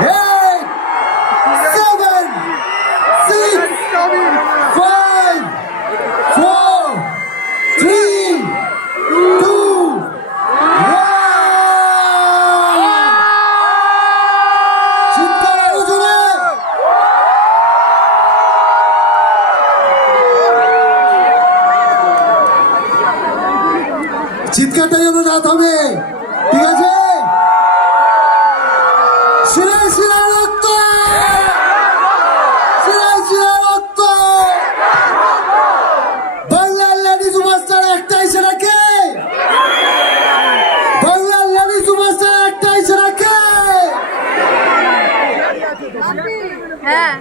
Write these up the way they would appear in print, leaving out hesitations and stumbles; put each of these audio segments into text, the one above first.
8, 7, 6, 5, 4, 3, 2, 1. চিৎকার আরো জোরে। চিৎকারটা যেন না থামে, ঠিক আছে? শিরায় শিরায় রক্ত, শিরায় শিরায় রক্ত। বাংলার লেডি সুপারস্টার একটাই, সেটা কে? বাংলার লেডি সুপারস্টার একটাই, সেটা কে? হ্যাঁ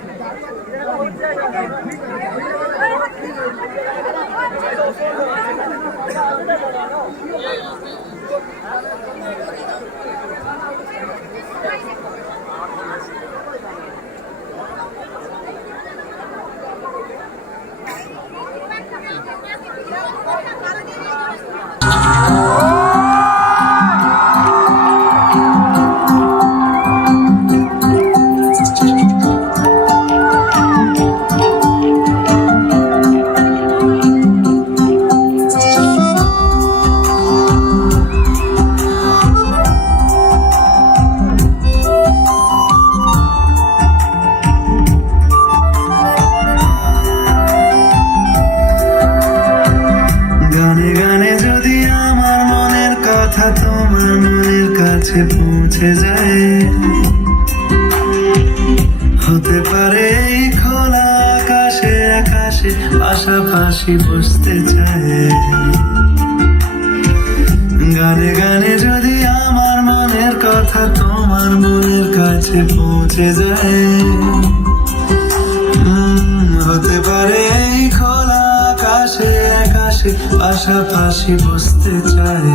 তোমার মনের কাছে পৌঁছে যায়, হতে পারে এই খোলা আকাশে আকাশে পাশাপাশি বসতে চায়। গানে গানে যদি আমার মনের কথা তোমার মনের কাছে পৌঁছে যায়, হতে পারে এই খোলা আকাশে আকাশে পাশাপাশি বসতে চায়।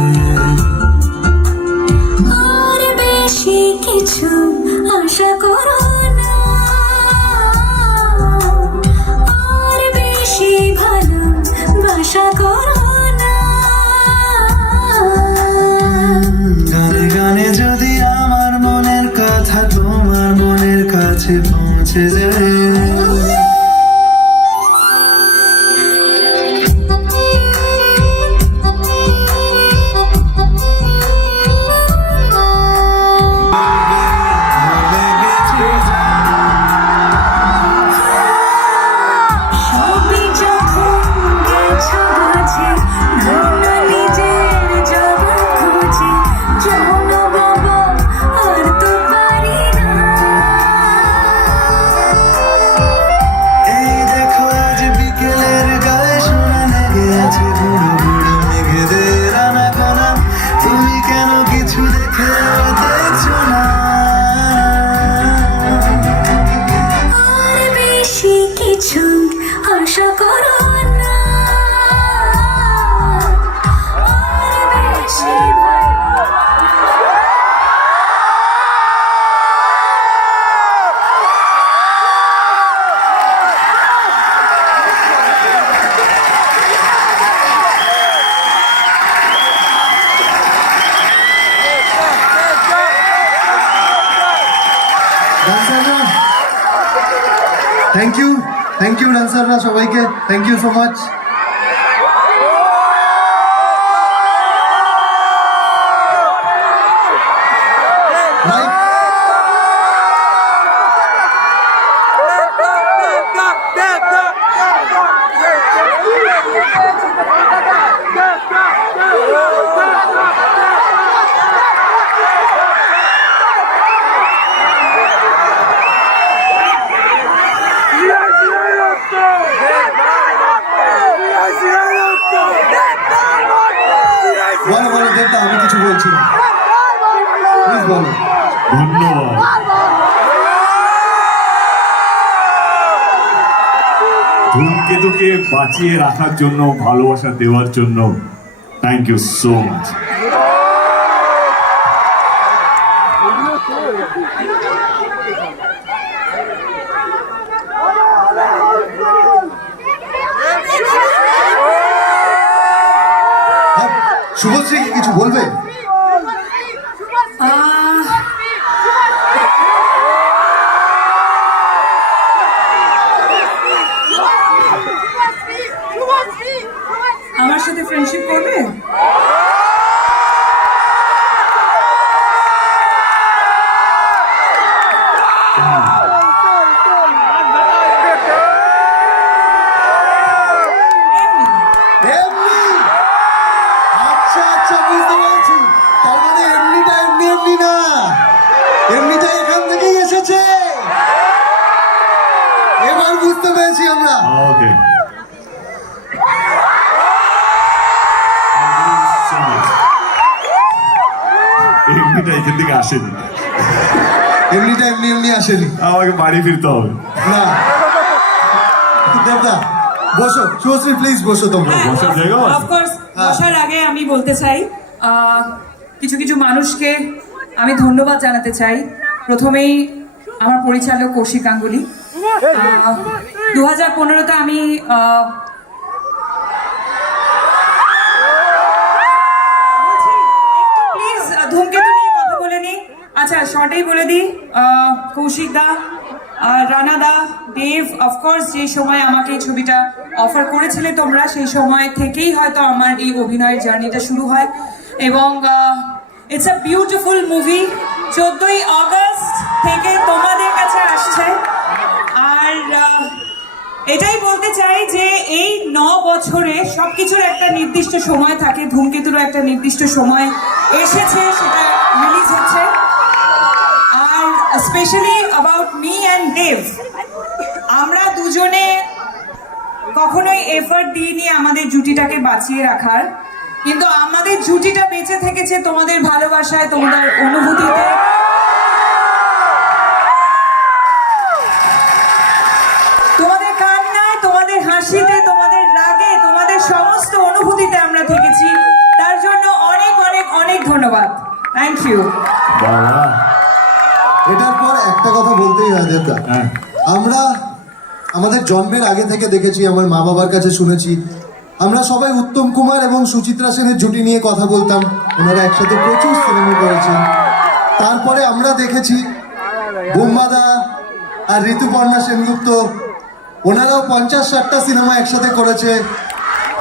আর বেশি কিছু আশা করো না, আর বেশি ভালোবাসা করো না। গানে গানে যদি আমার মনের কথা তোমার মনের কাছে পৌঁছে যায়, আশা করো না, আর বেশি থ্যাংক ইউ ডান্সাররা, সবাইকে থ্যাংক ইউ সো মাচ। বলো বলো দেবদা, আমি কিছু বলছি না, প্লিজ বলো। ধন্যবাদ। ধূমকেতুকে বাঁচিয়ে রাখার জন্য, ভালোবাসা দেওয়ার জন্য thank you so much. Subhashree কি কিছু বলবে? ফ্রেন্ডশিপ করবে? এমনি আচ্ছা আচ্ছা বুঝতে পেরেছি, তার মানে এমনিটা এমনি না, এমনিটা এখান থেকেই এসেছে। এবার বুঝতে পেরেছি আমরা। ওকে এমনিটা এখান থেকে আসেনি, এমনিটা এমনি আসেনি। আমাকে বাড়ি ফিরতে হবে। না দেবদা বসো, শুভশ্রী প্লিজ বসো তোমরা। বসার জায়গা আছে? অফকোর্স বসার আগে আমি বলতে চাই কিছু কিছু মানুষকে আমি ধন্যবাদ জানাতে চাই। প্রথমেই আমার পরিচালক কৌশিক গাঙ্গুলি। 2015-তে আমি প্লিজ ধূমকেতু নিয়ে কথা বলে নি। আচ্ছা শর্টেই বলে দিই, কৌশিক দা, রানা দা, দেব, অফকোর্স যে সময় আমাকে এই ছবিটা অফার করেছিলে তোমরা, সেই সময় থেকেই হয়তো আমার এই অভিনয়ের জার্নিটা শুরু হয়। এবং ইটস আ বিউটিফুল মুভি। 14ই আগস্ট থেকে তোমাদের কাছে আসছে। আর এটাই বলতে চাই যে এই 9 বছরে সবকিছুর একটা নির্দিষ্ট সময় থাকে, ধূমকেতুরও একটা নির্দিষ্ট সময় এসেছে, সেটা রিলিজ হচ্ছে। আর স্পেশালি অ্যাবাউট মি অ্যান্ড দেব, আমরা দুজনে কখনোই এফর্ট দিইনি আমাদের জুটিটাকে বাঁচিয়ে রাখার, কিন্তু আমাদের জুটিটা বেঁচে থেকেছে তোমাদের ভালোবাসায়, তোমাদের অনুভূতিতে। তোমাদের কান্নায়, তোমাদের হাসিতে, তোমাদের রাগে, তোমাদের সমস্ত অনুভূতিতে আমরা থেকেছি। তার জন্য অনেক অনেক অনেক ধন্যবাদ। Thank you. বাবা এটার পর একটা কথা বলতেই হয় দেবদা, হ্যাঁ। আমরা আমাদের জন্মের আগে থেকে দেখেছি, আমার মা বাবার কাছে শুনেছি, আমরা সবাই উত্তম কুমার এবং সুচিত্রা সেনের জুটি নিয়ে কথা বলতাম, ওনারা একসাথে প্রচুর সিনেমা করেছেন। তারপরে আমরা দেখেছি বুম্বাদা আর ঋতুপর্ণা সেনগুপ্ত, ওনারাও 50-60টা সিনেমা একসাথে করেছে।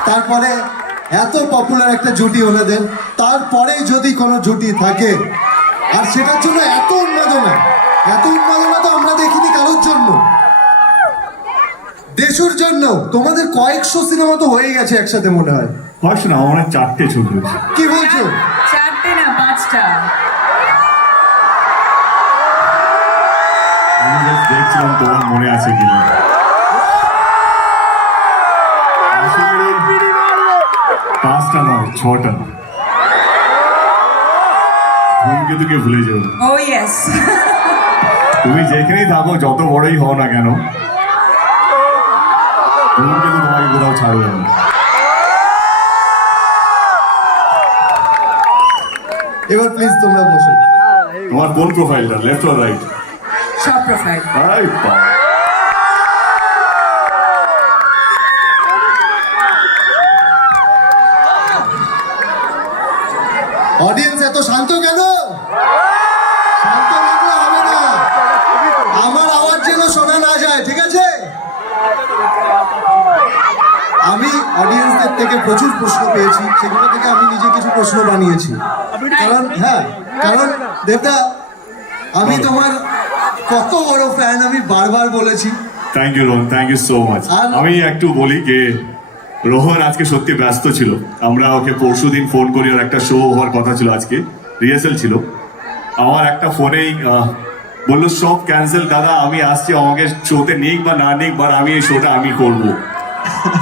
তারপরে এত পপুলার একটা জুটি ওনাদের, তারপরে যদি কোনো জুটি থাকে আর সেটার জন্য এত উন্মাদনা তো আমরা দেখিনি কারোর জন্য। দেশুর জন্য তোমাদের কয়েকশো সিনেমা তো হয়ে গেছে একসাথে মনে হয়। কয়েকশো না, আমার মনে হয় 4টে ছবি হয়েছে। কি বলছো? 4টে না 5টা। আমি জাস্ট দেখছিলাম তোমার মনে আছে কিনা। আসলে 5টা নয়, 6টা। ধূমকেতুকে ভুলে যাও। ও ইয়েস। তুমি যেখানেই থাকো, যত বড়ই হও না কেন, ধূমকেতু তোমাকে কোথাও ছাড়বে না। এবার প্লিজ তোমরা বসো। তোমার কোন প্রোফাইলটা, লেফট অর রাইট? সব প্রোফাইল। অডিয়েন্স এত শান্ত কেন? শান্ত থাকলে হবে না, আমার আওয়াজ যেন শোনা না যায়, ঠিক আছে? আমি অডিয়েন্সদের থেকে প্রচুর প্রশ্ন পেয়েছি, সেগুলো থেকে আমি নিজে কিছু প্রশ্ন বানিয়েছি। কারণ দেবদা, আমি তোমার কত বড় ফ্যান আমি বারবার বলেছি। Thank you Rohan, thank you so much. আমি একটু বলি যে রোহন আজকে সত্যি ব্যস্ত ছিল। আমরা ওকে পরশুদিন ফোন করি, ওর একটা শো হওয়ার কথা ছিল, আজকে রিহার্সেল ছিল। আমার একটা ফোনেই বললো সব ক্যান্সেল দাদা, আমি আসছি, আমাকে শোতে নিক বা না নিক, বাট আমি এই শোটা আমি করবো।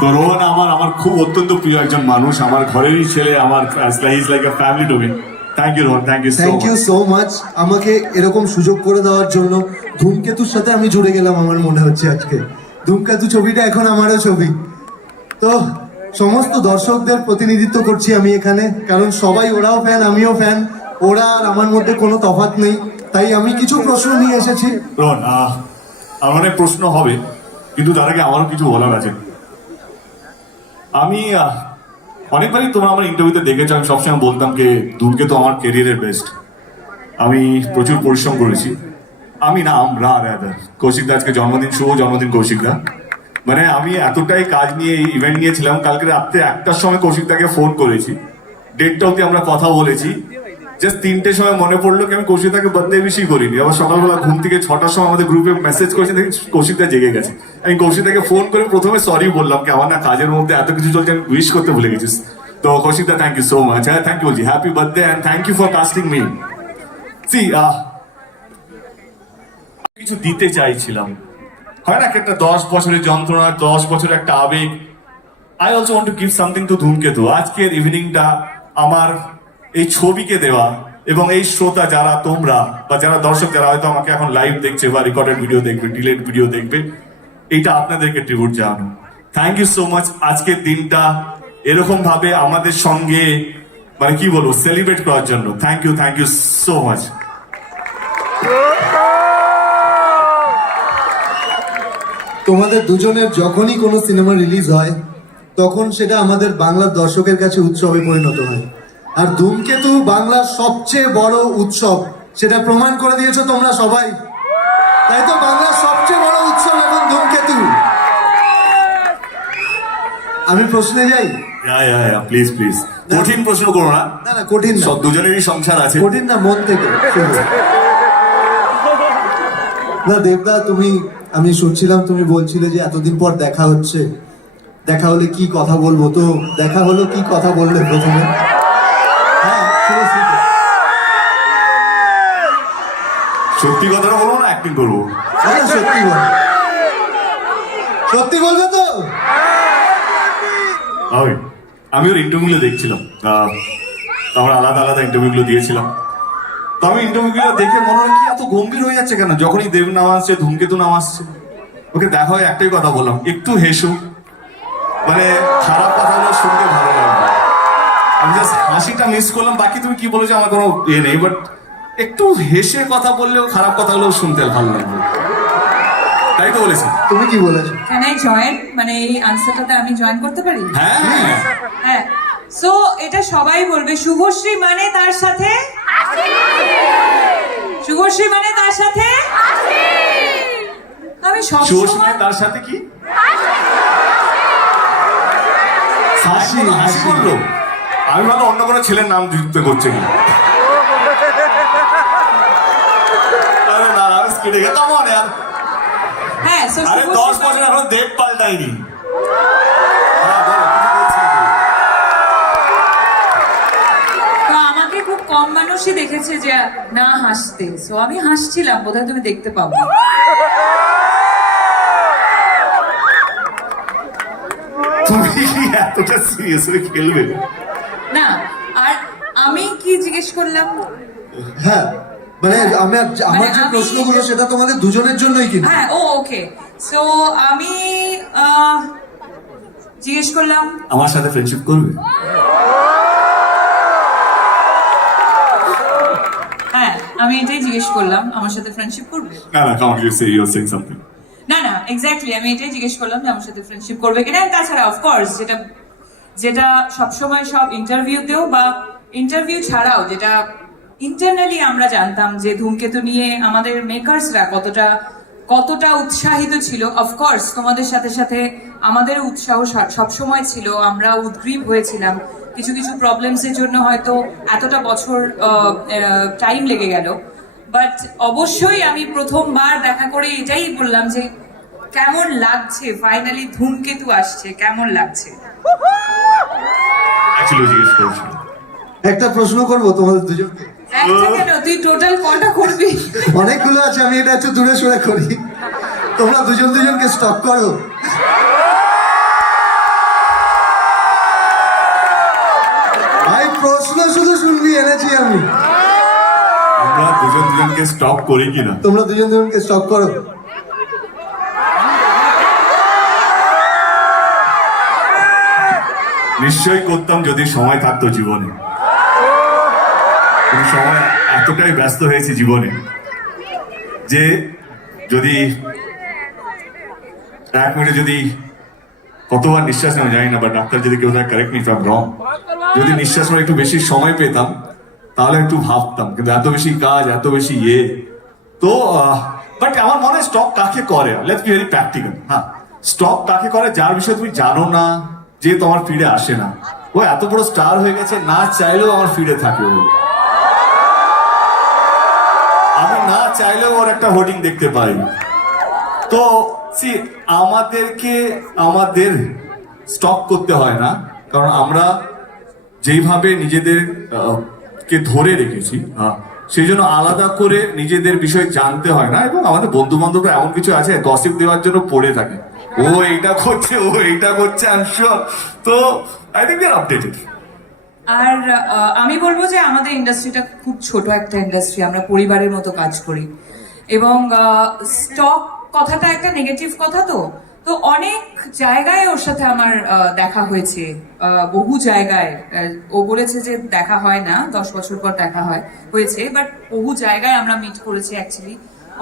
তো রোহন আমার খুব অত্যন্ত প্রিয় একজন মানুষ, আমার ঘরেরই ছেলে, আমার is like a family to me. Thank you Rohan, thank you so much আমাকে এরকম সুযোগ করে দেওয়ার জন্য। ধূমকেতুর সাথে আমি জুড়ে গেলাম আমার মনে হচ্ছে আজকে। ধূমকেতু ছবিটা এখন আমারও ছবি। তো সমস্ত দর্শকদের প্রতিনিধিত্ব করছি আমি এখানে, কারণ সবাই, ওরাও ফ্যান আমিও ফ্যান, ওরা আর আমার মধ্যে কোনো তফাৎ নেই। তাই আমি কিছু প্রশ্ন নিয়ে এসেছি। রোহন, আমার অনেক প্রশ্ন হবে, কিন্তু তার আগে আমারও কিছু বলার আছে। আমি অনেকবারই তোমরা আমার ইন্টারভিউতে দেখেছো, আমি সবসময় বলতাম যে ধূমকেতু আমার কেরিয়ারের বেস্ট। আমি প্রচুর পরিশ্রম করেছি। আমরা কৌশিকদা আজকে জন্মদিন, শুভ জন্মদিন কৌশিকদা। মানে আমি এতটাই কাজ নিয়ে ইভেন্ট নিয়েছিলাম, কালকে রাত্রে 1টার সময় কৌশিকদাকে ফোন করেছি, 1:30 অব্দি আমরা কথা বলেছি। জাস্ট 3টের সময় মনে পড়লো কি আমি কৌশিকদাকে বার্থডে উইশই করিনি। আবার সকালবেলা ঘুম থেকে 6টার সময় আমাদের গ্রুপে মেসেজ করেছে, দেখি কৌশিকদা জেগে গেছে। আমি কৌশিকদাকে ফোন করে প্রথমে সরি বললাম কি আমার না কাজের মধ্যে এত কিছু চলছে, আমি উইশ করতে ভুলে গেছিস। তো কৌশিকদা থ্যাংক ইউ সো মাচ। হ্যাঁ থ্যাংক ইউ বলছি, happy birthday and thank you for casting me. সি কিছু দিতে চাইছিলাম, হয় না একটা 10 বছরের যন্ত্রণা, 10 বছরের একটা আবেগ। I also want to give something to ধূমকেতু। আজকের ইভিনিংটা আমার এই ছবিকে দেওয়া, এবং এই শ্রোতা যারা তোমরা বা যারা দর্শক যারা হয়তো আমাকে এখন লাইভ দেখছে বা রেকর্ডেড ভিডিও দেখবে, ডিলেট ভিডিও দেখবে, এইটা আপনাদেরকে ট্রিবিউট জানানো। Thank you so much. আজকের দিনটা এরকম ভাবে আমাদের সঙ্গে মানে কি বলবো সেলিব্রেট করার জন্য থ্যাংক ইউ সো মাচ। তোমাদের দুজনের যখনই কোনো সিনেমা রিলিজ হয় তখন সেটা আমাদের বাংলার দর্শকের কাছে উৎসবে পরিণত হয়। আর ধূমকেতু বাংলার সবচেয়ে বড় উৎসব, সেটা প্রমাণ করে দিয়েছো তোমরা সবাই। তাই তো বাংলার সবচেয়ে বড় উৎসব এখন ধূমকেতু। আমি প্রশ্নে যাই। প্লিজ প্লিজ, কঠিন প্রশ্ন করো না। না না কঠিন না, সব দুজনেরই সংসার আছে। কঠিন না, মন থেকে শুনো। না দেবদা, আমি শুনছিলাম তুমি বলছিলে যে এতদিন পর দেখা হচ্ছে, দেখা হলে কি কথা বলবো, তো দেখা হলো, কি কথা বললে প্রথমে? হ্যাঁ seriously তো। সত্যি কথাটা বলবো না অ্যাক্টিং করবো? না, না, সত্যি বল, সত্যি বলবে তো? আমি ওর ইন্টারভিউগুলো দেখছিলাম, আমরা আলাদা আলাদা ইন্টারভিউগুলো দিয়েছিলাম। তো আমি ইন্টারভিউগুলো দেখে মনে হয় কি এত গম্ভীর হয়ে যাচ্ছে কেন, যখনই দেব নাম আসছে, ধূমকেতু নাম আসছে। ওকে দেখা হয় একটাই কথা বললাম, একটু হেসো, মানে খারাপ কথাগুলো শুনতে ভালো লাগবে। আমি জাস্ট হাসিটা মিস করলাম, বাকি তুমি কি বলেছো আমার কোনো ইয়ে নেই, বাট একটু হেসে কথা বললেও খারাপ কথাগুলো শুনতে ভালো লাগবে, তাই তো বলেছি। তুমি কি বলেছো? ক্যান আই জয়েন, মানে এই আনসারটাতে আমি জয়েন করতে পারি? হ্যাঁ হ্যাঁ। সো এটা সবাই বলবে, শুভশ্রী মানে তার সাথে, শুভশ্রী মানে তার সাথে, আমি শুভশ্রী সবসময় তার সাথে কি হাসি, হাসি হাসি। বললো, আমি ভালো অন্য কোনো ছেলের নাম যুক্ত করছে কি। আরে না আমি স্কিডে গেলাম, কেমন यार। হ্যাঁ, so আরে শুভশ্রী 10 বছর মানে- এখন দেব পাল্টাইনি। হ্যাঁ, বলো, কিছু বলছো নাকি? তো আমাকে খুব কম মানুষই দেখেছে যে না হাসতে, সো আমি হাসছিলাম, বোধহয় তুমি দেখতে পাবো। তুমি কি এতটা সিরিয়াস হয়ে খেলবে? না, আর আমি কি জিজ্ঞেস করলাম? হ্যাঁ মানে আমার যে আমি- প্রশ্নগুলো সেটা তোমাদের দুজনের জন্যই কিন্তু। হ্যাঁ, ও ওকে। সো আমি জিজ্ঞেস করলাম আমার সাথে ফ্রেন্ডশিপ করবে? হ্যাঁ, আমি এটাই জিজ্ঞেস করলাম, আমার সাথে ফ্রেন্ডশিপ করবে? না না, come you say you are saying something. না না, এক্স্যাক্টলি আমি এটাই জিজ্ঞেস করলাম যে আমার সাথে ফ্রেন্ডশিপ করবে কিনা। তাছাড়া অফকোর্স যেটা সবসময় সব ইন্টারভিউতেও বা ইন্টারভিউ ছাড়াও যেটা ইন্টারনালি আমরা জানতাম যে ধূমকেতু নিয়ে আমাদের মেকার্সরা কতটা উৎসাহিত ছিল। অফকোর্স তোমাদের সাথে সাথে আমাদের উৎসাহ সবসময় ছিল, আমরা উদ্গ্রীব হয়েছিলাম। কিছু কিছু প্রবলেমসের জন্য হয়তো এতটা বছর টাইম লেগে গেল, বাট অবশ্যই আমি প্রথমবার দেখা করে এটাই বললাম যে কেমন লাগছে, ফাইনালি ধূমকেতু আসছে, কেমন লাগছে। অ্যাকচুয়ালি জিজ্ঞেস করছিল। একটা প্রশ্ন করবো তোমাদের দুজনকে। একটা কেন, তুই টোটাল কটা করবি? অনেকগুলো আছে, আমি এটা একটু দূরে সরে করি। তোমরা দুজনকে স্টপ করো। ভাই প্রশ্ন শুধু শুনবি এনেছি আমি। আমরা দুজনকে স্টপ করি কিনা? তোমরা দুজনকে স্টপ করো। নিশ্চয়ই করতাম যদি সময় থাকতো জীবনে। কিন্তু সময় এতটাই ব্যস্ত হয়েছে জীবনে যে যদি 1 মিনিটে যদি কতবার নিঃশ্বাস নেওয়া যায় না, বা ডাক্তার যদি কেউ correct me if I am রং, যদি নিঃশ্বাস নেওয়ার একটু বেশি সময় পেতাম তাহলে একটু ভাবতাম, কিন্তু এত বেশি কাজ, এত বেশি তো বাট আমার মনে হয় স্টপ কাকে করে, লেটস বি ভেরি প্র্যাকটিক্যাল। হ্যাঁ, স্টক কাকে করে যার বিষয়ে তুমি জানো না, যে তোমার ফিডে আসে না। ও এত বড় স্টার হয়ে গেছে, না চাইলেও আমার ফিডে থাকে ও। আমি না চাইলেও ওর একটা হোর্ডিং দেখতে পাই। তো আমাদের স্টক করতে হয় না, কারণ আমরা যেইভাবে নিজেদের কে ধরে রেখেছি, সেই জন্য আলাদা করে নিজেদের বিষয় জানতে হয় না। এবং আমাদের বন্ধু বান্ধবরা এমন কিছু আছে গসিপ দেওয়ার জন্য পড়ে থাকে, ও এইটা করছে, ও এইটা করছে, আই এম শিওর। তো I think they are updated. আর আমি বলবো যে আমাদের ইন্ডাস্ট্রিটা খুব ছোট একটা ইন্ডাস্ট্রি, আমরা পরিবারের মতো কাজ করি। এবং স্টক কথাটা একটা নেগেটিভ কথা, তো অনেক জায়গায় ওর সাথে আমার দেখা হয়েছে, বহু জায়গায়। ও বলেছে যে দেখা হয় না, 10 বছর পর দেখা হয়েছে, বাট বহু জায়গায় আমরা মিট করেছি অ্যাকচুয়ালি।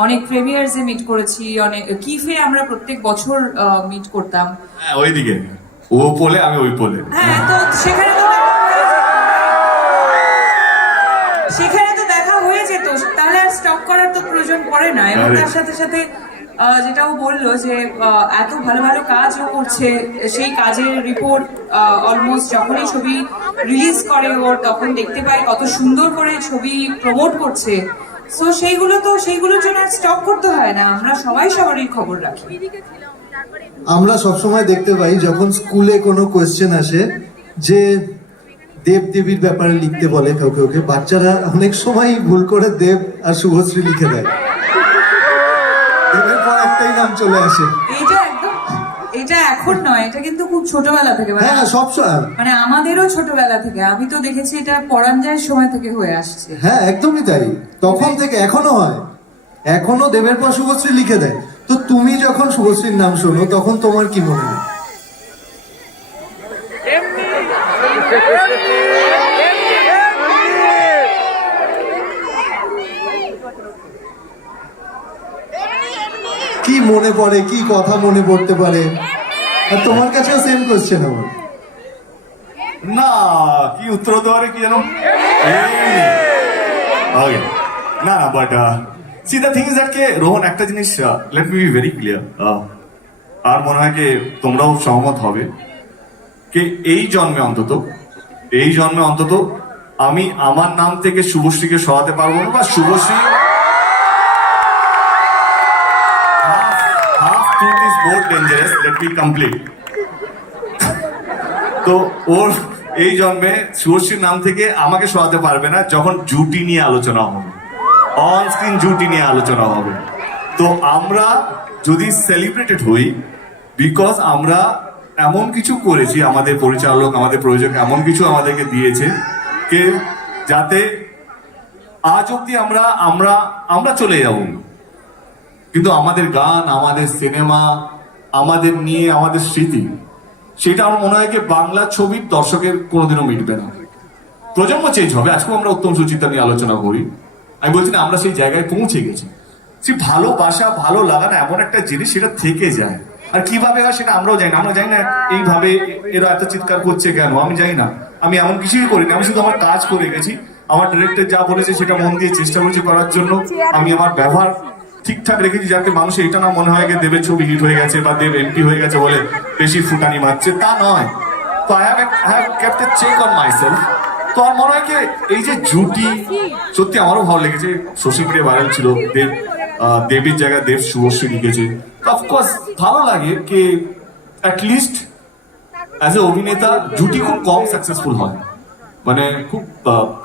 অনেক প্রিমিয়ার্সে মিট করেছি, অনেক কিফে আমরা প্রত্যেক বছর মিট করতাম। হ্যাঁ, ওইদিকে ও পোলে, আমি ওই পোলে। হ্যাঁ, তো সেখানে তো দেখা হয়ে যেত, তাহলে আর স্টক করার তো প্রয়োজন পড়ে না। এবং তার সাথে সাথে যেটা ও বললো যে এত ভালো ভালো কাজ ও করছে, সেই কাজের রিপোর্ট অলমোস্ট যখনই ছবি রিলিজ করে ওর, তখন দেখতে পাই কত সুন্দর করে ছবি প্রমোট করছে। সো সেইগুলোর জন্য স্টক করতে হয় না, আমরা সবাই সবারই খবর রাখি। আমরা সবসময় দেখতে পাই যখন স্কুলে কোনো কোয়েশ্চেন আসে যে দেব দেবীর ব্যাপারে লিখতে বলে কাউকে, বাচ্চারা অনেক সময় ভুল করে দেব আর শুভশ্রী লিখে দেয়, দেবের পর একটাই নাম চলে আসে। এটা এখন নয়, এটা কিন্তু খুব ছোটবেলা থেকে, হ্যাঁ, সব মানে আমাদেরও ছোটবেলা থেকে। আমি তো দেখেছি এটা পরাঞ্জয়ের সময় থেকে হয়ে আসছে। হ্যাঁ, একদমই তাই, তখন থেকে এখনো হয়, এখনো দেবের পর শুভশ্রী লিখে দেয়। তো তুমি যখন শুভশ্রীর নাম শোনো তখন তোমার কি মনে হয়? কি মনে পড়ে, কি কথা মনে পড়তে পারে? আর তোমার কাছেও সেম কোশ্চেন আমার। না, কি উত্তর দেওয়ারে কি জানো? না, but see the thing is that কে রোহন, একটা জিনিস let me be very clear, আর মনে হয় কি তোমরাও সহমত হবে, কে এই জন্মে অন্তত আমি আমার নাম থেকে শুভশ্রীকে সরাতে পারবো না, বা Subhashree half truth is more dangerous, let me complete. তো ওর এই জন্মে শুভশ্রীর নাম থেকে আমাকে সরাতে পারবে না যখন জুটি নিয়ে আলোচনা হবে, অন স্ক্রিন জুটি নিয়ে আলোচনা হবে। তো আমরা যদি সেলিব্রেটেড হই, বিকজ আমরা এমন কিছু করেছি, আমাদের পরিচালক, আমাদের প্রযোজক এমন কিছু আমাদেরকে দিয়েছে কে যাতে আজ অব্দি আমরা চলে যাব, কিন্তু আমাদের গান, আমাদের সিনেমা, আমাদের নিয়ে আমাদের স্মৃতি, সেটা আমার মনে হয় কি বাংলা ছবির দর্শকের কোনোদিনও মিটবে না। প্রজন্ম চেঞ্জ হবে, আজকেও আমরা উত্তম সুচিত্রা নিয়ে আলোচনা করি, আমি বলছি না আমরা সেই জায়গায় পৌঁছে গেছি। সেই ভালোবাসা, ভালো লাগা না এমন একটা জিনিস, সেটা থেকে যায়। আর কিভাবে হয় সেটা আমরাও জানি না, এইভাবে এরা এত চিৎকার করছে কেন, আমি জানি না। আমি এমন কিছুই করিনি, আমি শুধু আমার কাজ করে গেছি, আমার ডিরেক্টর যা বলেছে সেটা মন দিয়ে চেষ্টা করেছি করার জন্য। আমি আমার ব্যবহার ঠিকঠাক রেখেছি যাতে মানুষ এটা না মনে হয় যে দেবের ছবি হিট হয়ে গেছে বা দেব এমপি হয়ে গেছে বলে বেশি ফুটানি মারছে, তা নয়। তো I have kept a check on myself. তো আমার মনে হয় কি এই যে জুটি, সত্যি আমারও ভালো লেগেছে, সোশ্যাল মিডিয়া ভাইরাল ছিল, দেবীর জায়গায় দেব শুভশ্রী লিখেছে। অফকোর্স ভালো লাগে কি অ্যাটলিস্ট অ্যাজ এ অভিনেতা জুটি খুব কম সাকসেসফুল হয়, মানে খুব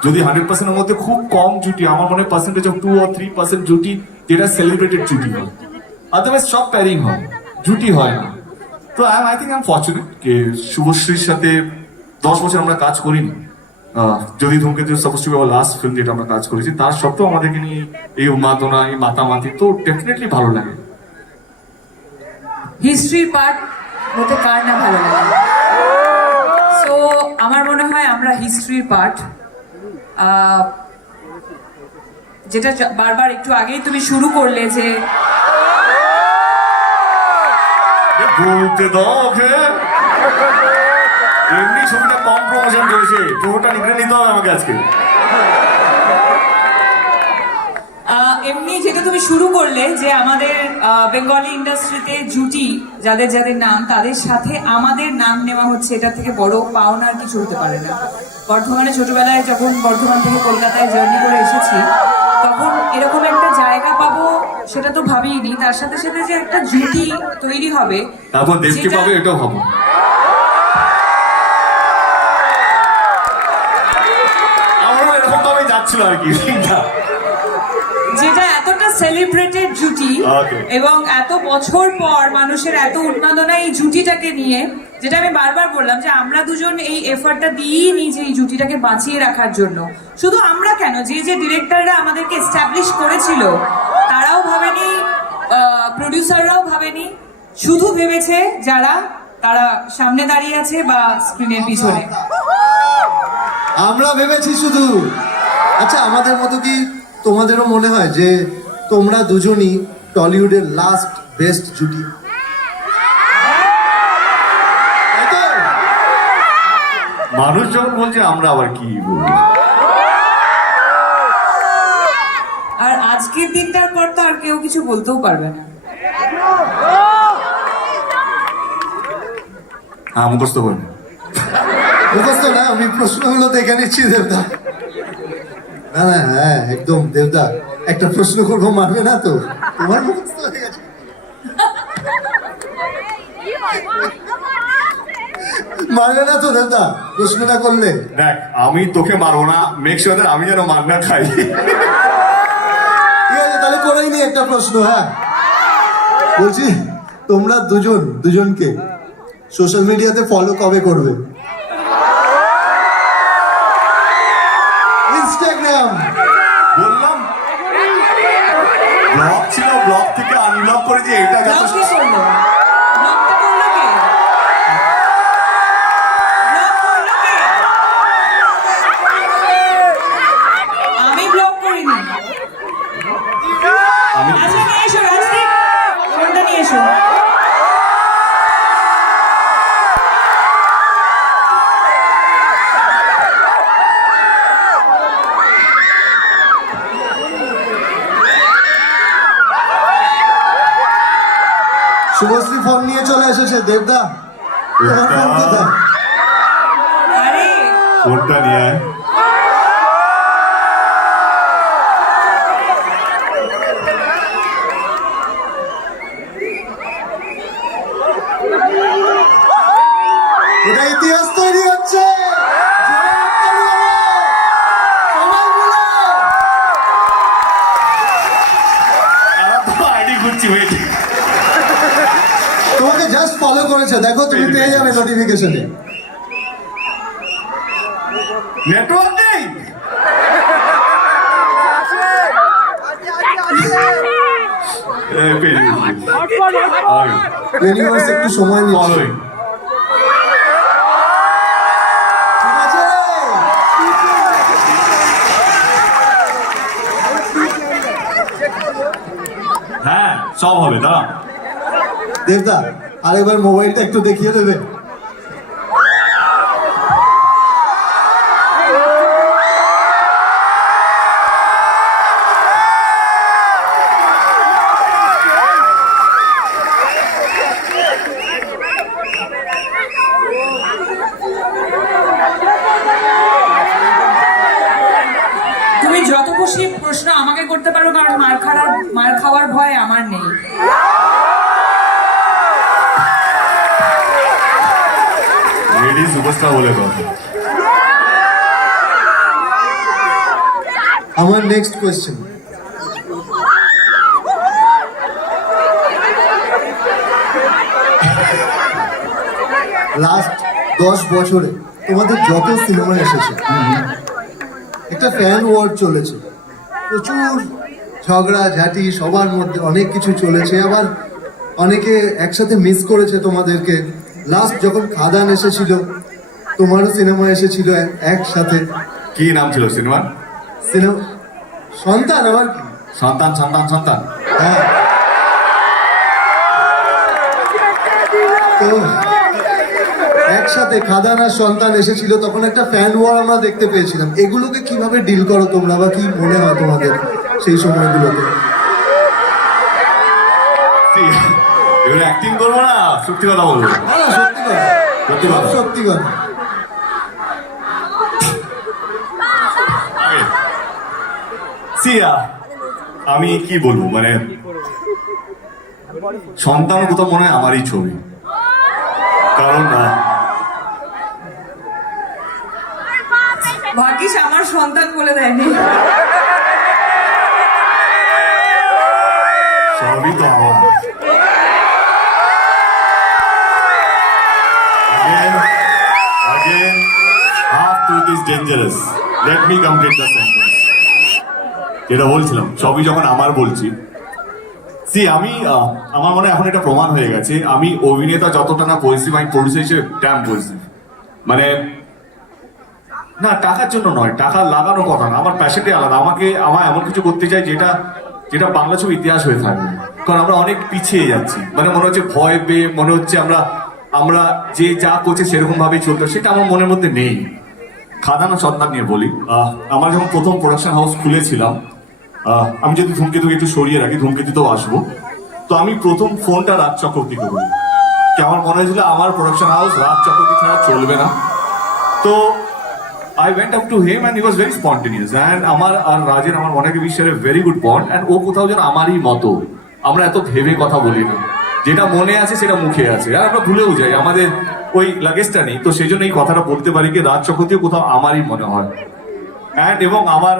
যদি 100%-এর মধ্যে খুব কম জুটি, আমার মনে হয় পার্সেন্টেজ অফ 2 or 3% জুটি যেটা সেলিব্রেটেড জুটি হয়, আদারওয়াইজ সব প্যারিং হয়, জুটি হয় না। তো I think I am fortunate যে শুভশ্রীর সাথে 10 বছর আমরা কাজ করিনি, যদি ধূমকেতু suppose two B our last film যেটা আমরা কাজ করেছি, তার সত্ত্বেও আমাদেরকে নিয়ে এই উন্মাদনা, এই মাতামাতি, তো ডেফিনেটলি ভালো লাগে। হিস্ট্রির পার্ট হতে কার না ভালো লাগে? সো আমার মনে হয় আমরা হিস্ট্রির পার্ট, যেটা বারবার একটু আগেই তুমি শুরু করলে যে বলতে দাও ওকে, এমনি ছবিটা কম প্রমোশন করেছে, পুরোটা নিতে হবে আমাকে আজকে। এমনি যেটা তুমি শুরু করলে যে আমাদের বেঙ্গলি ইন্ডাস্ট্রিতে জুটি যাদের যাদের নাম তাদের সাথে আমাদের নাম নেওয়া হচ্ছে, এটা থেকে বড় পাওনা আর কিছু হতে পারে না। বর্ধমানে ছোটবেলায় যখন বর্ধমান থেকে কলকাতায় জার্নি করে এসেছি, তখন এরকম একটা জায়গা পাবো সেটা তো ভাবিনি। তার সাথে সাথে যে একটা জুটি তৈরি হবে, তারপর দেবকে যেটা- পাবে, এটাও ভাবো। আমারও এরকম ভাবে যাচ্ছিল আর কি। যেটা এতটা সেলিব্রেটেড জুটি Okay. এবং এত বছর পর মানুষের এত উন্মাদনা এই জুটিটাকে নিয়ে, যেটা আমি বারবার বললাম যে আমরা দুজন এই এফার্টটা দিয়েই নিয়েছি এই জুটিটাকে বাঁচিয়ে রাখার জন্য। শুধু আমরা কেন, যে যে ডিরেক্টররা আমাদেরকে এস্টাবলিশ করেছিল তারাও ভাবেনি, প্রডিউসাররাও ভাবেনি, শুধু ভেবেছে যারা তারা সামনে দাঁড়িয়ে আছে বা স্ক্রিনের পিছনে। আমরা ভেবেছি শুধু। আচ্ছা, আমাদের মতো কি তোমাদেরও মনে হয় যে তোমরা দুজনই টলিউডের লাস্ট বেস্ট জুটি? তাই তো? মানুষ যখন বলছে আমরা আবার কি বলবো। আর আজকের দিনটার পর তো আর কেউ কিছু বলতেও পারবে না। হ্যাঁ, মুখস্থ করবে। মুখস্থ না, আমি প্রশ্নগুলো দেখে নিচ্ছি দেবদা। না না, হ্যাঁ একদম দেবদা, একটা প্রশ্ন করবো, মানবে না তো? তোমার মুখস্থ হয়ে গেছে। মানবে না তো দেবদা প্রশ্নটা করলে? দেখ, আমি তোকে মারবো না, মেক শিওর দ্যাট আমি যেন মার না খাই। ঠিক আছে, তাহলে করেই নি একটা প্রশ্ন। হ্যাঁ, বলছি তোমরা দুজনকে সোশ্যাল মিডিয়াতে ফলো কবে করবে? ইনস্টাগ্রাম। বললাম ব্লগ ছিল, ব্লগ থেকে আনব্লক করেছি, এটা ব্লগ যথেষ্ট। কে করলো? ব্লগটা করলো কে? ব্লগ করলো কে? আমি ব্লগ করিনি। আমি আচ্ছা, নিয়ে এসো রাজদীপ, ফোনটা নিয়ে এসো। শুভশ্রী ফোন নিয়ে চলে এসেছে। দেবদা, তোমার ফোন কোথায়? আরে ফোনটা নিয়ে আয়। এটা ইতিহাস তৈরি হচ্ছে। সবাই মিলে। আইডি খুঁজছি, wait। তোমাকে জাস্ট ফলো করেছে, দেখো তুমি পেয়ে যাবে নোটিফিকেশনে। নেটওয়ার্ক নেই। পেয়ে ইউনিভার্স একটু সময় নিচ্ছে। ফলোইং। ঠিক আছে। হ্যাঁ, সব হবে, দাঁড়া। দেবদা, আরেকবার মোবাইলটা একটু দেখিয়ে দেবে? তুমি যত খুশি প্রশ্ন আমাকে করতে পারো, কারণ মার খাওয়ার ভয় আমার নেই। লেডি সুপারস্টার বলে কথা। আমার নেক্সট কোয়েশ্চেন, লাস্ট 10 বছরে তোমাদের যত সিনেমা এসেছে, একটা ফ্যান ওয়ার চলেছে, প্রচুর ঝগড়া ঝাঁটি, সবার মধ্যে অনেক কিছু চলেছে, আবার অনেকে একসাথে মিস করেছে তোমাদেরকে। লাস্ট যখন খাদান এসেছিল, তোমারও সিনেমা এসেছিল একসাথে। কি নাম ছিল সিনেমার? সিনেমা সন্তান, আবার কি? সন্তান সন্তান সন্তান। হ্যাঁ। তো একসাথে খাদান আর সন্তান এসেছিল, তখন একটা ফ্যান ওয়ার আমরা দেখতে পেয়েছিলাম। এগুলোকে কিভাবে ডিল করো তোমরা, বা কি মনে হয় তোমাদের? সেই সময়গুলোতে। এবারে অ্যাক্টিং করবো না, সত্যি কথা বলবো। না না, সত্যি কথা, সত্যি কথা। সত্যি কথা। আমি কি বলবো, মানে সন্তান কোথাও মনে হয় আমারই ছবি, কারণ ভাগ্যিস আমার সন্তান বলে দেয়নি। সবই তো আমার। Again, half truth is dangerous. Let me complete the sentence. যেটা বলছিলাম, সবই যখন আমার বলছি, আমি আমার মনে হয় এখন এটা প্রমাণ হয়ে গেছে, আমি অভিনেতা যতটা না পরিস্থিতি, আমি প্রডিউসার হিসেবে ড্যাম পরিস্থিতি। মানে না, টাকার জন্য নয়, টাকা লাগানোর কথা না, আমার প্যাশনটাই আলাদা। আমার এমন কিছু করতে চাই যেটা যেটা বাংলা ছবি ইতিহাস হয়ে থাকবে। কারণ আমরা অনেক পিছিয়ে যাচ্ছি, মানে মনে হচ্ছে ভয় পেয়ে, মনে হচ্ছে আমরা যে যা করছি সেরকম ভাবেই চলতে, সেটা আমার মনের মধ্যে নেই। খাদানা সন্তান নিয়ে বলি, আমার যখন প্রথম প্রোডাকশন হাউস খুলেছিলাম, আমি যদি ধূমকেতুকে একটু সরিয়ে রাখি, ধূমকেতুতেও আসবো, তো আমি প্রথম ফোনটা রাজ চক্রবর্তীকে বলি, কি আমার মনে হয়েছিল আমার প্রোডাকশন হাউস রাজ চক্রবর্তী ছাড়া চলবে না। তো I went up to him and he was very spontaneous, and আমার আর রাজের আমার অনেকে বিশ্বাসের ভেরি গুড বন্ড, and ও কোথাও যেন আমারই মতো, আমরা এত ভেবে কথা বলি না, যেটা মনে আছে সেটা মুখে আছে, আর আমরা ভুলেও যাই, আমাদের ওই লাগেজটা নেই। তো সেই জন্য এই কথাটা বলতে পারি কি রাজ চক্রবর্তীও কোথাও আমারই মনে হয়। অ্যান্ড এবং আমার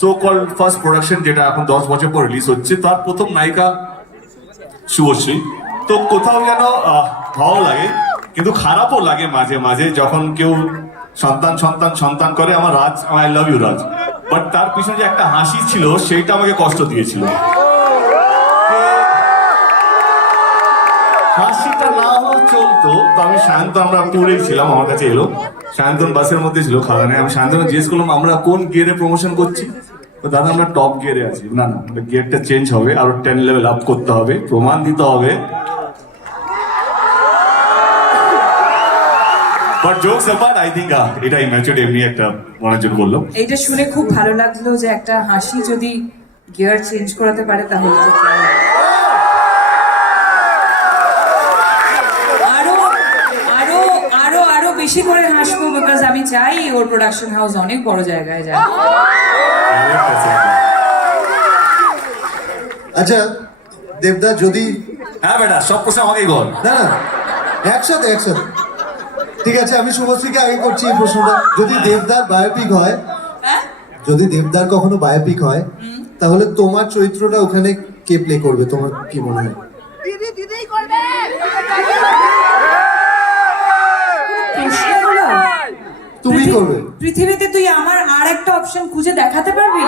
সো কল ফার্স্ট প্রোডাকশন, যেটা এখন 10 বছর পর রিলিজ হচ্ছে, তার প্রথম নায়িকা শুভশ্রী। তো কোথাও যেন ভালো লাগে, কিন্তু খারাপও লাগে মাঝে মাঝে যখন কেউ সন্তান সন্তান সন্তান করে। আমার Raj, I love you Raj, but তার পিছনে যে একটা হাসি ছিল সেইটা আমাকে কষ্ট দিয়েছিল। হাসিটা না হলেও চলতো। তো আমি সায়ন্তন, আমরা ট্যুরেই ছিলাম, আমার কাছে এলো সায়ন্তন, বাসের মধ্যে ছিল খাদানে। আমি সায়ন্তন জিজ্ঞেস করলাম আমরা কোন গিয়ারে প্রমোশন করছি, তো দাদা আমরা টপ গিয়ারে আছি। না না, গিয়ারটা চেঞ্জ হবে, আরো 10 লেভেল আপ করতে হবে, প্রমাণ দিতে হবে। But jokes apart, I think এটা ইম্যাচুরড এমনি একটা মনের জন্য বললাম। এইটা শুনে খুব ভালো লাগলো যে একটা হাসি যদি গিয়ার চেঞ্জ করাতে পারে তাহলে তো কি হবে। আরো আরো আরো আরো বেশি করে হাসবো, বিকজ আমি চাই ওর প্রোডাকশন হাউস অনেক বড় জায়গায় যায়। আচ্ছা দেবদা, যদি হ্যাঁ বেটা, সব প্রশ্ন আমাকেই বল। না না, একসাথে একসাথে, ঠিক আছে। আমি শুভশ্রীকে আগে করছি এই প্রশ্নটা। যদি দেবদার বায়োপিক হয়, যদি দেবদার কখনো বায়োপিক হয়, তাহলে তোমার চরিত্রটা ওখানে কে প্লে করবে, তোমার কি মনে হয়? তুমি করবে। পৃথিবীতে তুই আমার আর একটা অপশন খুঁজে দেখাতে পারবি?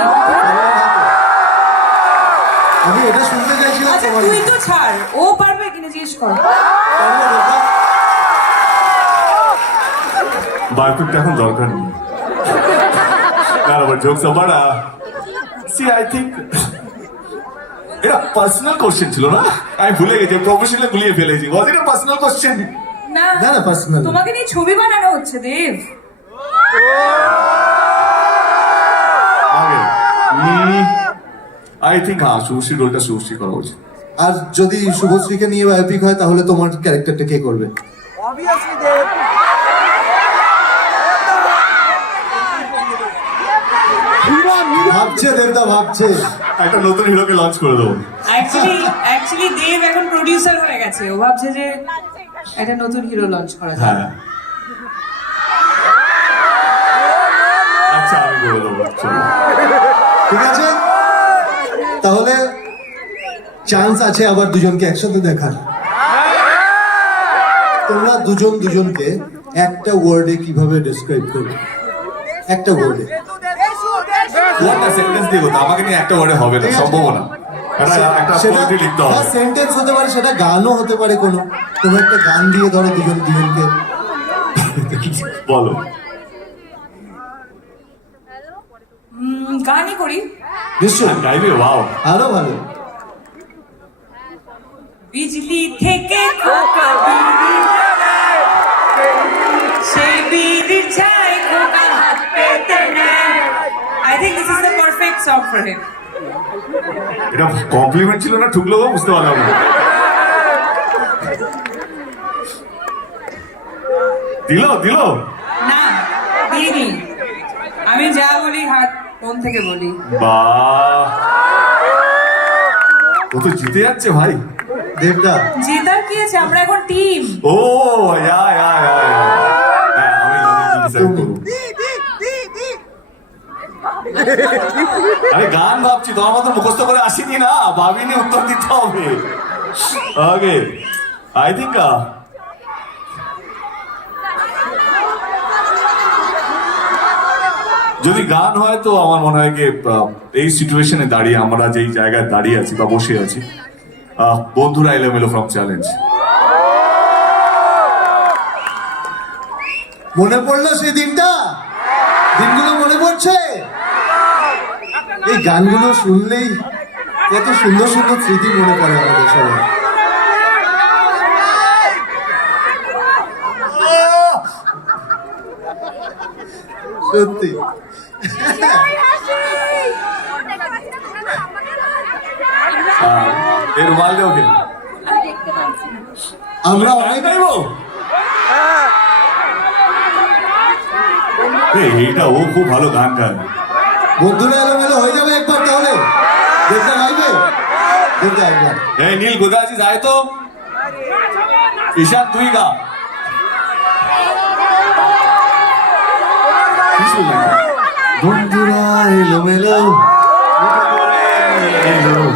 আমি এটা শুনতে চাইছিলাম আচ্ছা তোমার। তুই তো ছাড়, ও পারবে কিনা জিজ্ঞেস কর। পারবে দেবদা? বায়োপিকটা এখন দরকার নেই। জোকস আবার আই থিঙ্ক এটা পার্সোনাল কোশ্চেন ছিল না, আমি ভুলে গেছি, প্রফেশনাল গুলিয়ে ফেলেছি। ওয়াজ ইট আ পার্সোনাল কোশ্চেন? না না না, পার্সোনাল। তোমাকে নিয়ে ছবি বানানো হচ্ছে দেব। আই থিঙ্ক হ্যাঁ, শুভশ্রী রোলটা শুভশ্রী করা উচিত। আর যদি শুভশ্রীকে নিয়ে বায়োপিক হয়, তাহলে তোমার ক্যারেক্টারটা কে করবে? ভাবছে দেবদা, ভাবছে একটা নতুন হিরোকে লঞ্চ করে দেবো। অ্যাকচুয়ালি দেব এখন প্রোডিউসার হয়ে গেছে, ও ভাবছে যে একটা নতুন হিরো লঞ্চ করা যায়। হ্যাঁ আচ্ছা, আমি করে দেবো, চলো। ঠিক আছে, তাহলে চান্স আছে আবার দুজনকে একসাথে দেখার। তোমরা দুজন দুজনকে একটা ওয়ার্ডে কিভাবে ডেসক্রাইব করবে? একটা ওয়ার্ডে। একটা সেন্টেন্স দিয়ে কথা, আমাকে নিয়ে একটা ওয়ার্ডে হবে না, সম্ভব না। একটা পোয়েট্রি লিখতে হবে। সেন্টেন্স হতে পারে, সেটা গানও হতে পারে, কোনো একটা গান দিয়ে ধরো দুজনকে। বলো। গানই করি নিশ্চয় গাইবে, ওয়াও, আরো ভালো। বিজলি থেকে খোকা বিড়ি জ্বালায়, সেই বিড়ির ছাই খোকা হাত পেতে নেয়। I think this is the perfect song for him. এটা কমপ্লিমেন্ট ছিল না ঠুকলো বুঝতে পারলাম না। দিল দিল না দিইনি, আমি যা বলি হাত মন থেকে বলি। বাহ, ও তো জিতে যাচ্ছে ভাই। দেবদা, জেতার কি আছে, আমরা এখন টিম। ও ইয়া ইয়া ইয়া ইয়া। হ্যাঁ, আমি decide করবো। আরে গান ভাবছি, তোমার মতো মুখস্থ করে আসিনি না, ভাবিনি উত্তর দিতে হবে। ওকে, আই থিঙ্ক যদি গান হয় তো আমার মনে হয় কি এই সিচুয়েশনে দাঁড়িয়ে আমরা যেই জায়গায় দাঁড়িয়ে আছি বা বসে আছি, বন্ধুরা এলোমেলো ফ্রম চ্যালেঞ্জ। মনে পড়লো সেই দিনটা? দিনগুলো মনে পড়ছে? এই গানগুলো শুনলেই কত সুন্দর সুন্দর স্মৃতি মনে পড়ে আমাদের সবাই। সত্যি এই রুমাল দে ওকে। আমরা অনেক এইটা ও খুব ভালো গান গায়। বন্ধুরা এলোমেলো হয়ে যাবে একবার তাহলে। দেবদা গাইবে? দেবদা একবার। এই নীল কোথায় আছিস, আয় তো। ঈশান তুই গা। বন্ধুরা এলোমেলো এলো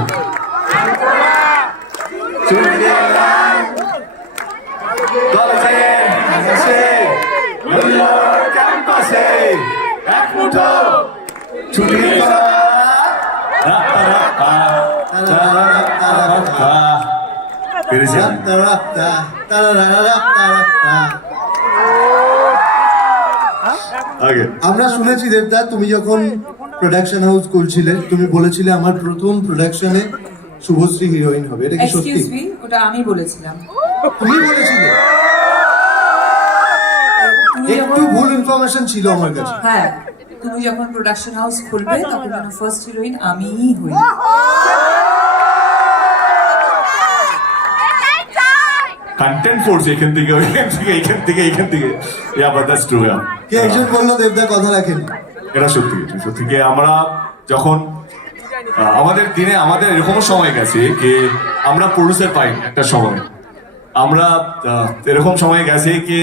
ক্যাম্পাসে এক মুঠো ছুটি পেরেছি আমি। তারারাপ্তা, তারারারাপ্তা। আগে আমরা শুনেছি দেবদা, তুমি যখন প্রোডাকশন হাউস খুলছিলে তুমি বলেছিলে আমার প্রথম প্রোডাকশনে শুভশ্রী হিরোইন হবে। এটা কি সত্যি? এক্সকিউজ মি, ওটা আমি বলেছিলাম। তুমি বলেছিলে? তুমি একটু যখন- ভুল ইনফরমেশন ছিল আমার কাছে। হ্যাঁ, তুমি যখন প্রোডাকশন হাউস খুলবে তখন ফার্স্ট হিরোইন আমিই হই। কন্টেন্ট ফোর্স এখান থেকে ওইখান থেকে এইখান থেকে এইখান থেকে ইয়া বাট দ্যাটস ট্রু। কে একজন বললো দেবদা কথা রাখেনি। এটা সত্যি, এটা সত্যি কি আমরা যখন আমাদের দিনে আমাদের এরকম সময় গেছে যে আমরা প্রডিউসার পাই একটা সময়, আমরা এরকম সময় গেছে কি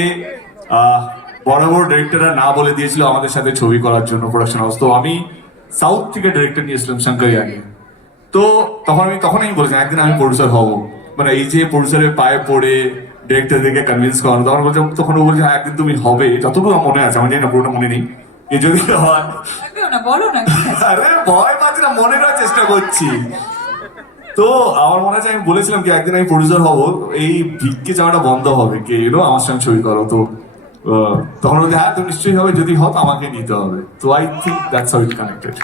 বড় বড় ডিরেক্টররা না বলে দিয়েছিল আমাদের সাথে ছবি করার জন্য প্রোডাকশন হাউস। তো আমি সাউথ থেকে ডিরেক্টর নিয়েছিলাম শঙ্কর ইয়াকে। তো তখন আমি বলেছিলাম একদিন আমি প্রডিউসার হব। মানে এই যে প্রডিউসারের পায়ে পড়ে ডিরেক্টরদেরকে কনভিন্স করানো, তখন ও বলছে একদিন তুমি হবে, যতটুকু আমার মনে আছে, আমার জানি না পুরোটা মনে নেই। এ যদি হয়, থাকবেও না, বলো না কি আছে? আরে ভয় পাচ্ছি না, মনে করার চেষ্টা করছি। তো আমার মনে আছে আমি বলেছিলাম কি একদিন আমি প্রডিউসার হব, এই ভিক্ষে যাওয়াটা বন্ধ হবে, কে এলো আমার সঙ্গে ছবি করো। তো তখন বলছে হ্যাঁ তুমি নিশ্চয়ই হবে, যদি হয় তো আমাকে নিতে হবে। তো I think that's how it connected.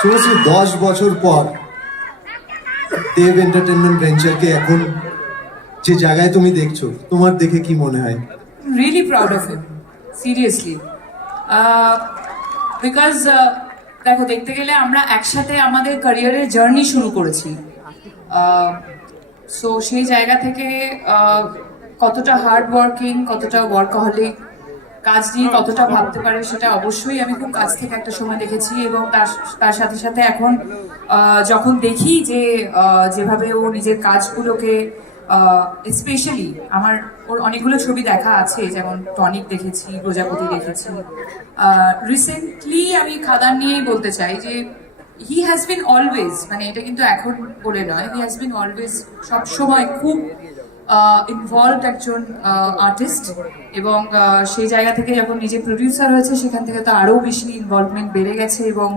শুনেছি 10 বছর পর দেব এন্টারটেনমেন্ট ভেঞ্চারকে এখন যে জায়গায় তুমি দেখছো, তোমার দেখে কি মনে হয়? Really proud of him, seriously. Because দেখো, দেখতে গেলে আমরা একসাথে আমাদের ক্যারিয়ারের জার্নি শুরু করেছি। সো সেই জায়গা থেকে কতটা হার্ড ওয়ার্কিং, কতটা ওয়ার্কাহলিক, কাজ নিয়ে কতটা ভাবতে পারে সেটা অবশ্যই আমি খুব কাছ থেকে একটা সময় দেখেছি। এবং তার সাথে সাথে এখন যখন দেখি যে যেভাবে ও নিজের কাজগুলোকে স্পেশালি ওর অনেকগুলো ছবি দেখা আছে, যেমন টনিক দেখেছি, প্রজাপতি দেখেছি। রিসেন্টলি আমি খাদান নিয়েই বলতে চাই যে হি হ্যাজ বিন অলওয়েজ, মানে এটা কিন্তু এখন বলে নয়, হি হ্যাজ বিন অলওয়েজ সবসময় খুব ইনভলভড একজন আর্টিস্ট। এবং সেই জায়গা থেকে যখন নিজে প্রডিউসার হয়েছে সেখান থেকে তো আরও বেশি ইনভলভমেন্ট বেড়ে গেছে। এবং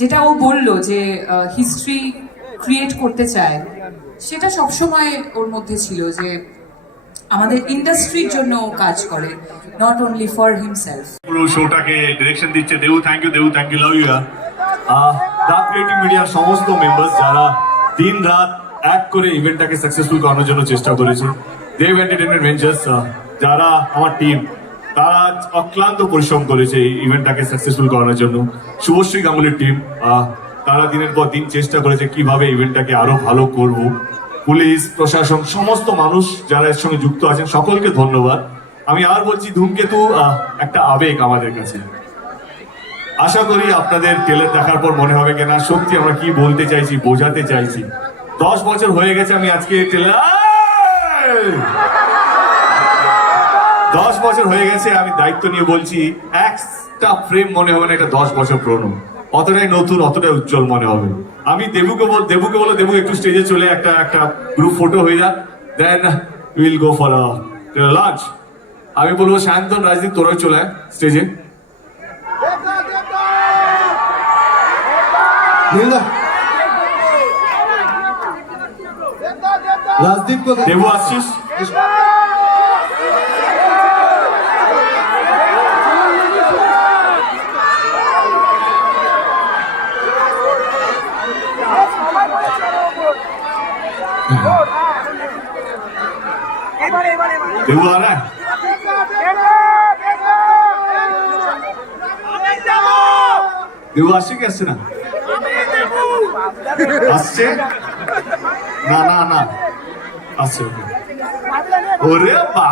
যেটা ও বললো যে হিস্ট্রি ক্রিয়েট করতে চায়, সেটা সবসময় ওর মধ্যে ছিল যে আমাদের ইন্ডাস্ট্রির জন্য ও কাজ করে, নট অনলি ফর হিমসেলফ। পুরো শোটাকে ডিরেকশন দিচ্ছে দেউ, থ্যাংক ইউ লাভ ইউ। রাত ক্রিয়েটিভ মিডিয়ার সমস্ত মেম্বার্স যারা দিন রাত এক করে ইভেন্টটাকে সাকসেসফুল করানোর জন্য চেষ্টা করেছে, দেব এন্টারটেনমেন্ট ভেঞ্চার্স, যারা আমার টিম, তারা অক্লান্ত পরিশ্রম করেছে এই ইভেন্টটাকে সাকসেসফুল করানোর জন্য। শুভশ্রী গাঙ্গুলির টিম, তারা দিনের পর দিন চেষ্টা করেছে কিভাবে ইভেন্টটাকে আরো ভালো করব। পুলিশ প্রশাসন সমস্ত মানুষ যারা এর সঙ্গে যুক্ত আছেন সকলকে ধন্যবাদ। আমি আর বলছি ধূমকেতু একটা আবেগ আমাদের কাছে। আশা করি আপনাদের ট্রেলার দেখার পর মনে হবে কিনা সত্যি আমরা কি বলতে চাইছি, বোঝাতে চাইছি। 10 বছর হয়ে গেছে আমি আজকে ট্রেলার 10 বছর হয়ে গেছে আমি দায়িত্ব নিয়ে বলছি, একটা ফ্রেম মনে হবে না এটা 10 বছর পুরনো। অতটাই নতুন, অতটাই উজ্জ্বল মনে হবে। আমি দেবুকে বলো দেবু একটু স্টেজে চলে একটা গ্রুপ ফটো হয়ে যাক, then will go for lunch. আমি বলবো সায়ন্তন, রাজদীপ তোরাই চলে স্টেজে। রাজদীপ কোথায়? দেবু আসছিস? देबू आ रहा है? देबू আসছে কি আসছে না? আসছে না না না আসছে। ওরে বাবা,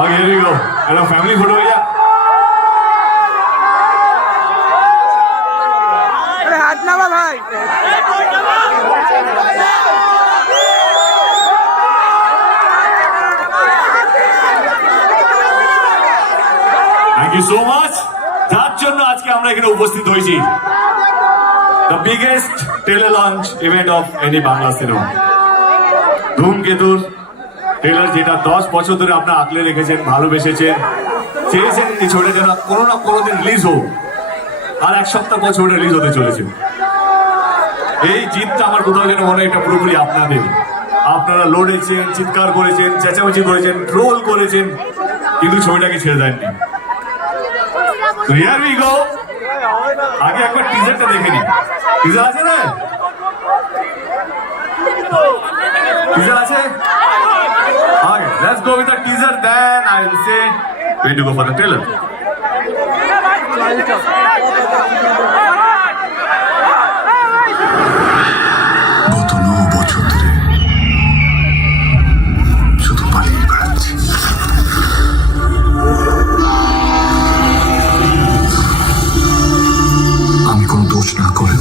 आगे here we go. मेरा फैमिली फोटो भैया। हाथ ना भाई। Thank you so much. যার জন্য আজকে আমরা এখানে উপস্থিত হয়েছি, the biggest tele launch event of any Bangla cinema. ধূমকেতুর ট্রেলার যেটা 10 বছর ধরে আপনারা আঁকলে রেখেছেন, ভালোবেসেছেন, চেয়েছেন এই ছবিটা যেন কোনো না কোনো দিন রিলিজ হোক। আর 1 সপ্তাহ পর ছবিটা রিলিজ হতে চলেছে। এই জিতটা আমার কোথাও যেন মনে হয় এটা পুরোপুরি আপনাদের। আপনারা লড়েছেন, চিৎকার করেছেন, চেঁচামেচি করেছেন, ট্রোল করেছেন, কিন্তু ছবিটাকে ছেড়ে দেননি। তো হিয়ার উই গো। আগে একবার টিজারটা দেখে নিন। টিজার আছে না? টিজার আছে? Okay, let's go with the teaser, then I will say when to go for the trailer. গত 9 বছর ধরে শুধু পালিয়ে বেড়াচ্ছি। আমি কোনো দোষ না করে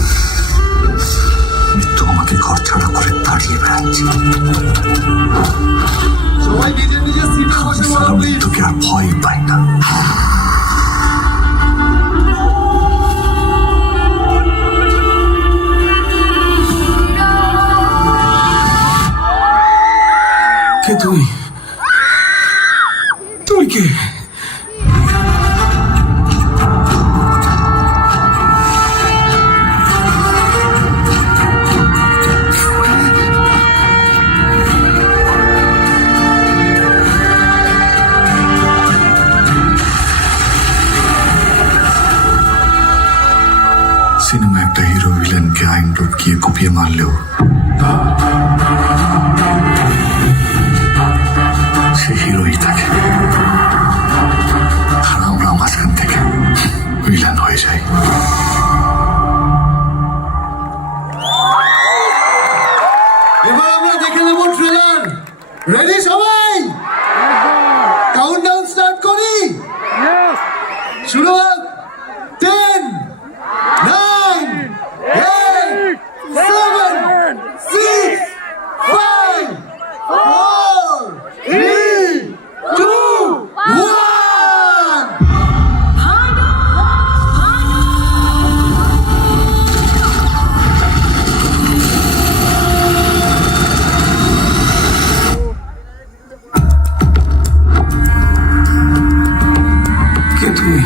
মৃত্যু আমাকে ঘর ছাড়া করে তাড়িয়ে বেড়াচ্ছি। সবাই নিজের নিজের সিটে বসে বলো প্লিজ। মৃত্যুকে আর ভয় পাই না। কে তুই? তুই কে? সিনেমা একটা হিরো ভিলেনকে আইন রূপ গিয়ে কুপিয়ে মারলেও সে হিরোই থাকে, আর আমরা মাঝখান থেকে ভিলেন হয়ে যাই। এবার আমরা দেখে নেব ট্রেলার। রেডি সবাই? কাউন্টডাউন স্টার্ট করি। শুরু হোক। 10, 9, 8, 7, 6, 5, 4, 3, 2, 1. কে তুই?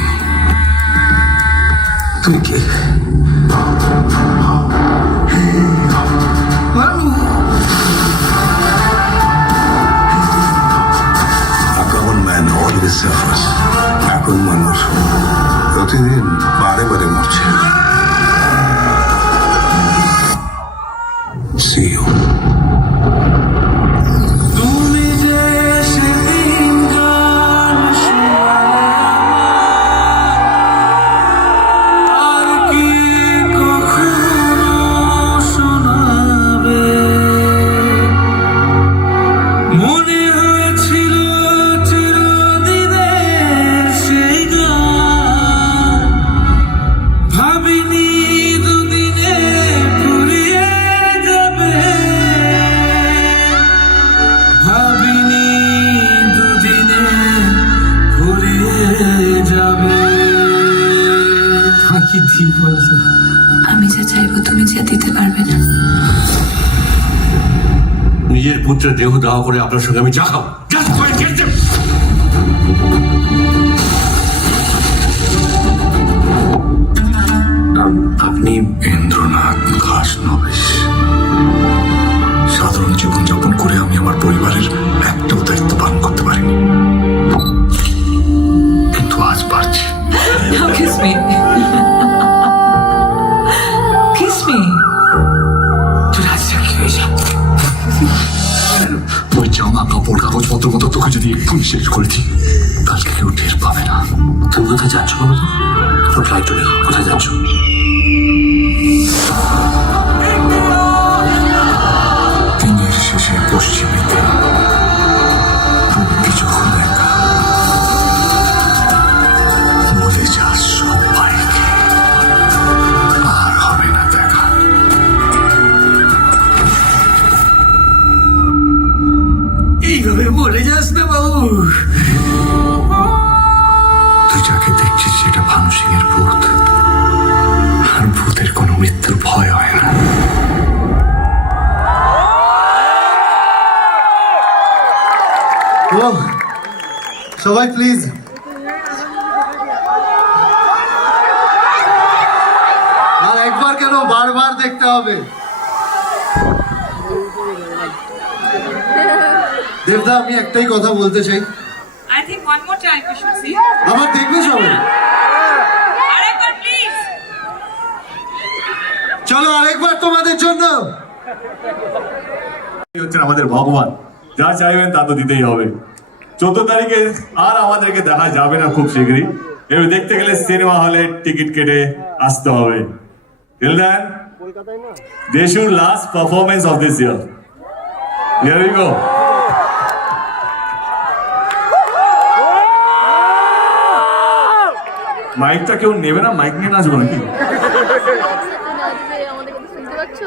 তুই কে? সাফার্স। এখন মানুষ প্রতিদিন বারে বারে মরছে। See you. তুমি যে সেদিন গান আর কি কখনো শোনাবে? মনে হয়েছিল চিরদিনের সেই গান, ভাবিনি দুদিনে ফুরিয়ে যাবে, ভাবিনি দুদিনে ফুরিয়ে যাবে। কি ঠিক বলছো। আমি যা চাইবো তুমি যা দিতে পারবে না। নিজের পুত্রের দেহ দাহ করে আপনার সঙ্গে আমি যা খাবো। আপনি ইন্দ্রনাথ খাসনবিশ। সাধারণ জীবনযাপন করে আমি আমার পরিবারের একটাও দায়িত্ব পালন করতে পারিনি, কিন্তু আজ পারছি। Kiss me. Kiss me. তুই রাজা কি হয়ে যা। ওই জামা কাপড় কাগজপত্র মতো তোকে যদি এক্ষুনি শেষ করে দিই, কালকে কেউ টের পাবে না। তুমি কোথায় যাচ্ছ বলো তো? কোথায় তুমি কোথায় যাচ্ছ? দিনের শেষে পশ্চিমেতে কিছুক্ষণ একা বলে যাস সবাইকে, আর হবে না দেখা। এইভাবে বলে যাস না বাবু। তুই যাকে দেখছিস সেটা ভানু সিং এর ভূত, আর ভূতের কোনো মৃত্যুর ভয় হয় না। ও সবাই প্লিজ আর একবার কেন বারবার দেখতে হবে? দেবদা আমি একটাই কথা বলতে চাই, I think one more time we should see. আবার দেখবে সবাই? আরেকবার প্লিজ। চলো আরেকবার তোমাদের জন্য। এই হচ্ছেন আমাদের ভগবান, যা চাইবেন তা তো দিতেই হবে। 14 তারিখে আর আমাদেরকে দেখা যাবে না খুব শীঘ্রই। এবার দেখতে গেলে সিনেমা হলে টিকিট কেটে আসতে হবে। Till then, Deshu's last performance of this year. Here we go. মাইকটা কেউ নেবে না? মাইক নিয়ে নাচবো নাকি? আমাদের কথা শুনতে পাচ্ছ?